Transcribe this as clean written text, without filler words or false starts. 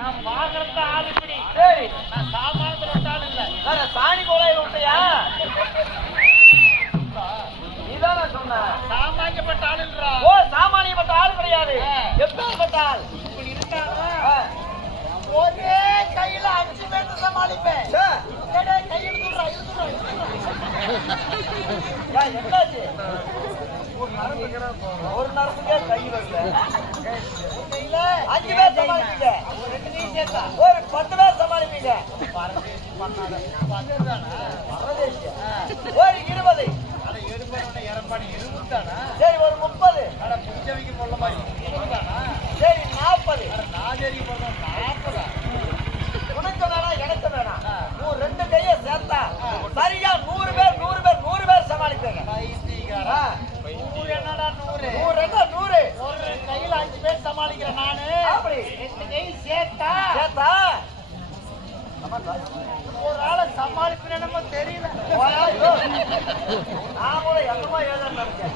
நான் பாக்குறத ஆள் இப்படி. சரி, நான் சாமானத்துல விட்டாலும் இல்ல. வேற சாணி கோலையில விட்டியா? நீதான் நான் சொன்னேன். சாமானியப்பட்ட ஆளுன்றா. ஓ, சாமானியப்பட்ட ஆள் கிடையாது. எப்பேற்பட்ட ஆள்? இப்படி இருக்காங்க. ஒரே கையில 5 பேர் சமாளிப்பேன். கையில் என்னாச்சு? ஒரு நரம்புக்கே கை வரல. 5 பேர் சமாளிப்பீங்க. ஒரு 10 பேர் சமாளிப்பீங்க. ஒரு 20. சரி, ஒரு 30. சரி, 40. உனக்கு வேணா, எனக்கு வேணாம். 2 கையை சேர்த்தா சரியா 100 பேர் 100 பேர் சமாளிப்பீங்க. என்னடா 100? 100 என்ன 100? ஒரு கையில 5 பேர் சமாளிக்கிறேன் நானு. அப்படி 2 கை சேர்த்தா ஒரு ஆளை சமாளிப்பேன்னு தெரியல. நான் கூட என்னமா எழுத நினைச்சேன்.